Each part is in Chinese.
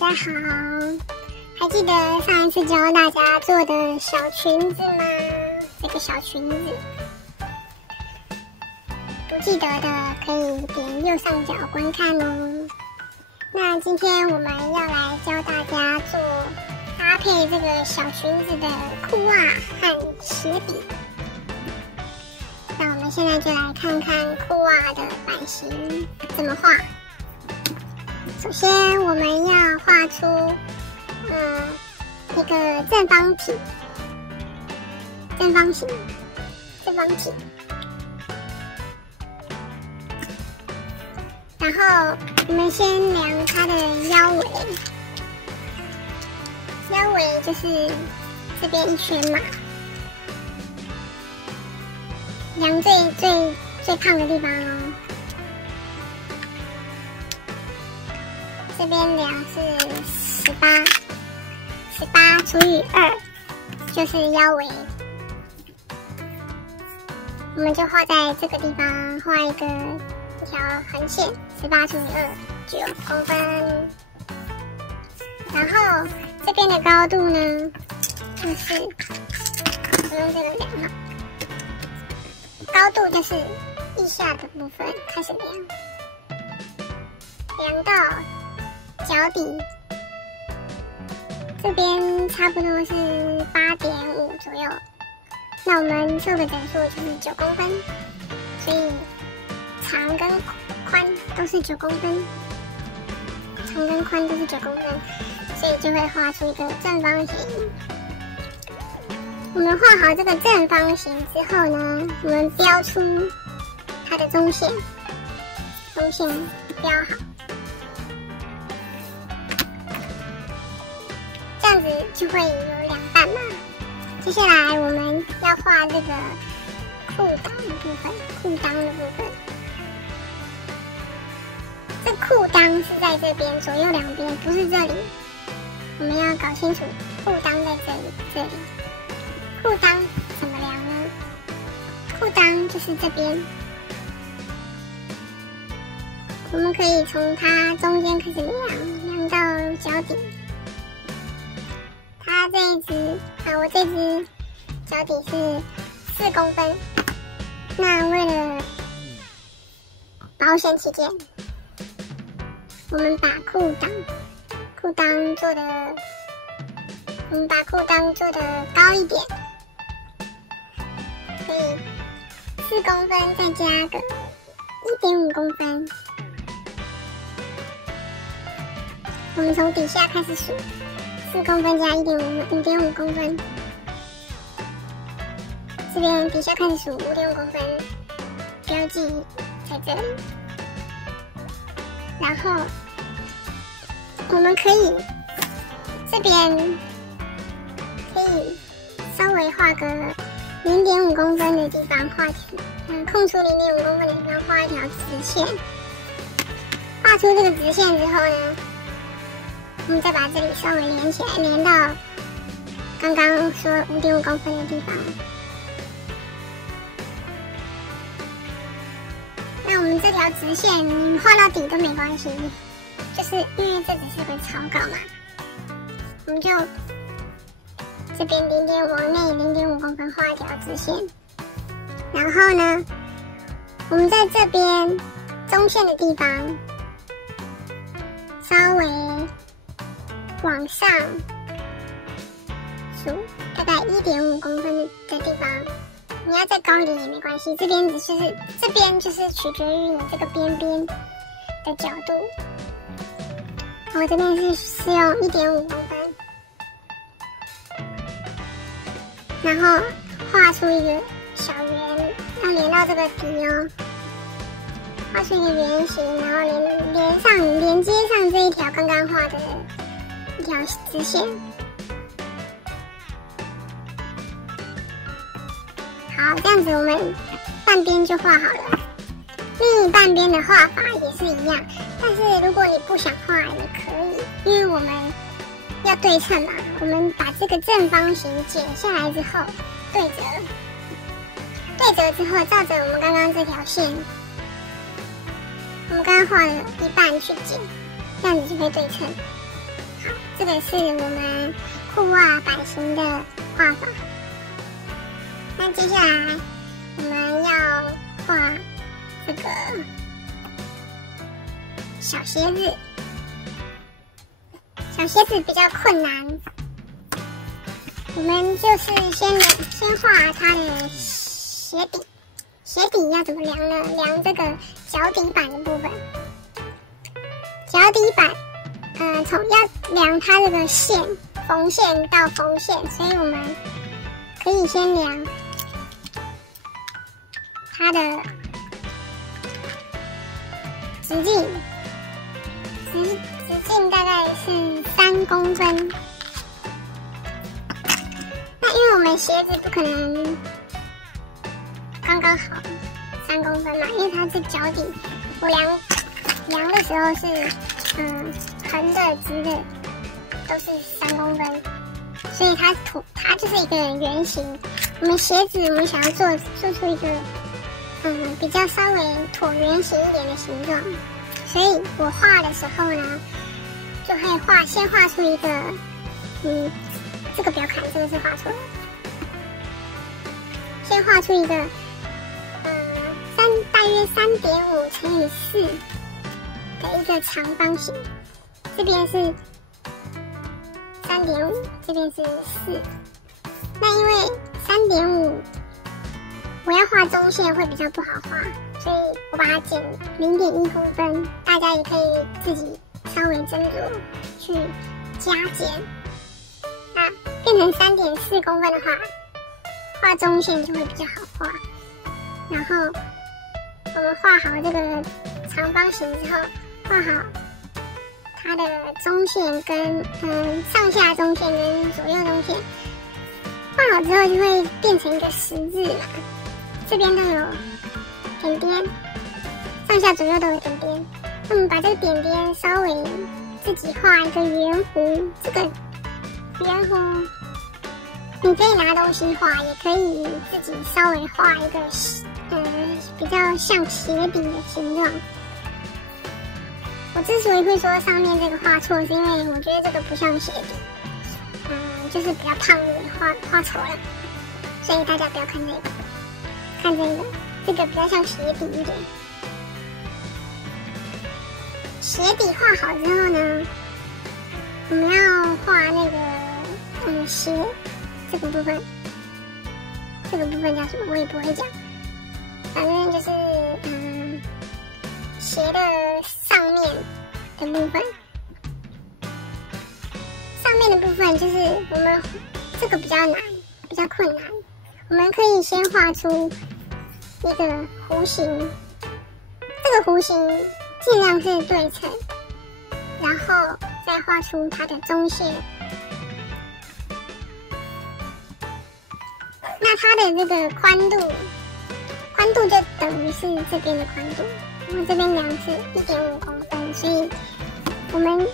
家好，还记得上一次教大家做的小裙子吗？这个小裙子，不记得的可以点右上角观看哦。那今天我们要来教大家做搭配这个小裙子的裤袜和鞋底。那我们现在就来看看裤袜的版型怎么画。首先，我们要画出一个正方体，正方形，正方体。然后我们先量它的腰围，腰围就是这边一圈嘛，量最胖的地方哦。这边量是18除以2就是腰围，我们就画在这个地方，画一条横线，18除以2 9公分。然后这边的高度呢，就是我用这个量嘛，高度就是腋下的部分开始量到脚底，这边差不多是8.5左右。那我们做的整数就是9公分，所以长跟宽都是9公分，长跟宽都是9公分，所以就会画出一个正方形。我们画好这个正方形之后呢，我们标出它的中线，中线标好。这样子就会有两半嘛。接下来我们要画这个裤裆的部分，裤裆的部分。这裤裆是在这边，左右两边，不是这里。我们要搞清楚裤裆在这里。裤裆怎么量呢？裤裆就是这边，我们可以从它中间开始量到脚底。它这一只我这只脚底是4公分。那为了保险起见，我们把裤裆做的高一点，可以4公分再加个1.5公分。我们从底下开始数。4公分加1.5公分，这边底下开始数5.5公分，标记在这里。然后我们可以这边可以稍微画个0.5公分的地方空出0.5公分的地方画一条直线。画出这个直线之后呢，我们再把这里稍微连起来，连到刚刚说5.5公分的地方。那我们这条直线你画到底都没关系，就是因为这只是个草稿嘛，我们就这边往内0.5公分画一条直线。然后呢，我们在这边中线的地方稍微往上数大概1.5公分的地方，你要再高一点也没关系，这边就是取决于你这个边边的角度。我这边是用1.5公分，然后画出一个小圆，要连到这个底哦，画出一个圆形，然后连接上这一条刚刚画的一条直线。好，这样子我们半边就画好了。另一半边的画法也是一样，但是如果你不想画也可以，因为我们要对称嘛。我们把这个正方形剪下来之后对折之后，照着我们刚刚这条线，我们刚刚画了一半去剪，这样子就可以对称。这个是我们裤袜版型的画法。那接下来我们要画这个小鞋子。小鞋子比较困难，我们就是先画它的鞋底。鞋底要怎么量呢？量这个脚底板的部分。脚底板，要量它这个线，缝线到缝线，所以我们可以先量它的直径，直径大概是3公分。那因为我们鞋子不可能刚刚好3公分嘛，因为它是脚底，我量的时候是横的、直的都是3公分，所以它就是一个圆形。我们鞋子我们想要做出一个比较稍微椭圆形一点的形状，所以我画的时候呢，就会先画出一个这个不要看，这个是画错了。先画出一个大约3.5乘以4的一个长方形，这边是3.5，这边是4。那因为3.5我要画中线会比较不好画，所以我把它减0.1公分，大家也可以自己稍微斟酌去加减。那变成3.4公分的话，画中线就会比较好画。然后我们画好这个长方形之后，画好它的中线跟上下中线跟左右中线，画好之后就会变成一个十字嘛，这边都有点点，上下左右都有点点。那我们把这个点点稍微自己画一个圆弧，这个圆弧你可以拿东西画，也可以自己稍微画一个比较像鞋底的形状。我之所以会说上面这个画错，是因为我觉得这个不像鞋底，就是比较胖的画错了，所以大家不要看这个，看这个比较像鞋底一点。鞋底画好之后呢，我们要画那个鞋这个部分，这个部分叫什么我也不会讲，反正就是鞋的上面的部分，上面的部分就是我们这个比较难，比较困难。我们可以先画出一个弧形，这个弧形尽量是对称，然后再画出它的中线。那它的这个宽度就等于是这边的宽度。我这边量是1.5公分，所以我们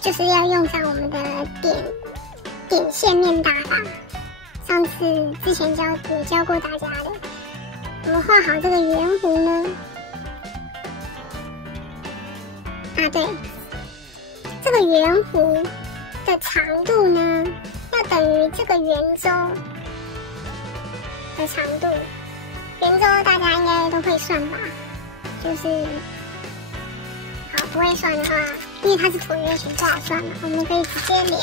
就是要用上我们的点线面大法。上次之前有教过大家的，我们画好这个圆弧呢，对，这个圆弧的长度呢，要等于这个圆周的长度。圆周大家应该都会算吧？就是好，不会算的话，因为它是椭圆形不好算嘛，我们可以直接量，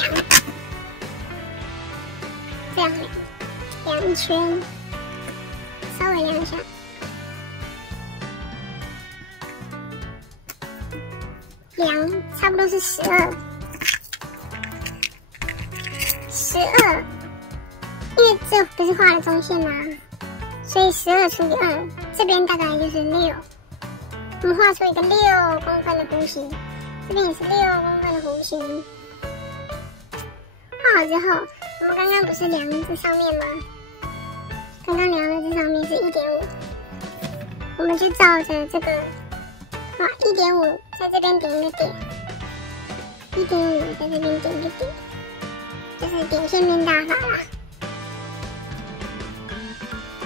这样量一圈，稍微量一下，量差不多是12，因为这不是画了中线吗？所以12除以2，这边大概就是6。我们画出一个6公分的弧形，这边也是6公分的弧形。画好之后，我们刚刚不是量这上面吗？刚刚量的这上面是1.5，我们就照着这个画1.5，在这边点一个点，1.5在这边点一个点，就是点线面大法啦。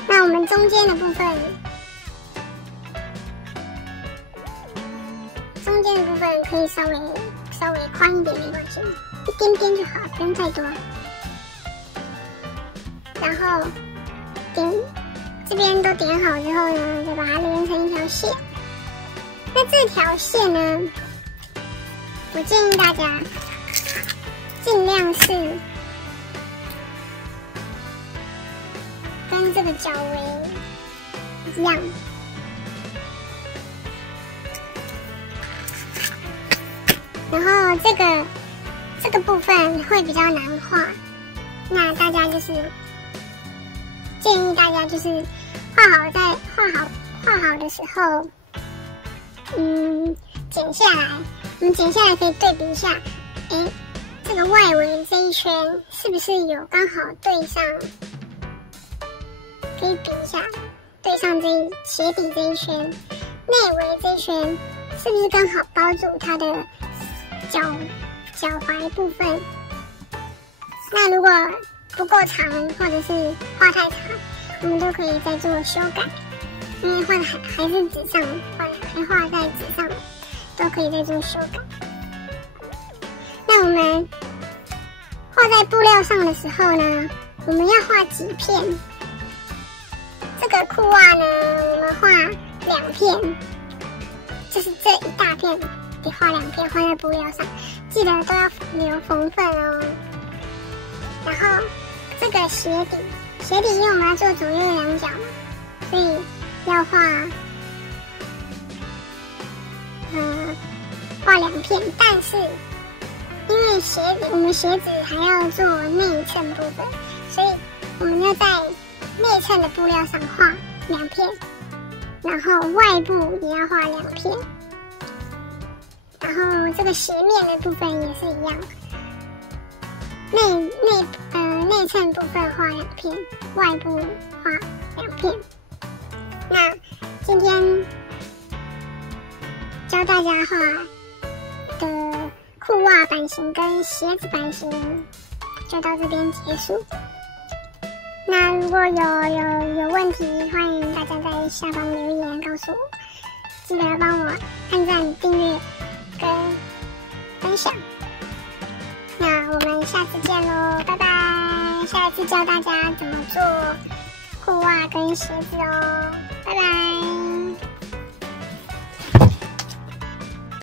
那我们中间的部分可以稍微稍微宽一点没关系，一点点就好，不用太多。然后这边都点好之后呢，就把它连成一条线。那这条线呢，我建议大家尽量是跟这个角围一样。然后这个部分会比较难画，那大家就是建议大家就是画好的时候，剪下来，我们剪下来可以对比一下，这个外围这一圈是不是有刚好对上，可以比一下，对上鞋底这一圈，内围这一圈是不是刚好包住它的脚踝部分？那如果不够长，或者是画太长，我们都可以再做修改，因为画的还是纸上，还画在纸上，都可以再做修改。那我们画在布料上的时候呢，我们要画几片？这个裤袜呢，我们画2片，就是这一大片得画2片，画在布料上，记得都要留缝缝哦。然后这个鞋底，因为我们要做左右2角嘛，所以要画2片，但是因为我们鞋子还要做内衬部分，所以我们要在内衬的布料上画2片，然后外部也要画2片，然后这个鞋面的部分也是一样，内衬部分画2片，外部画2片。那今天教大家画的裤袜版型跟鞋子版型就到这边结束。那如果有问题，欢迎大家在下方留言告诉我，记得帮我按赞、订阅跟分享。那我们下次见喽，拜拜！下一次教大家怎么做裤袜跟鞋子哦。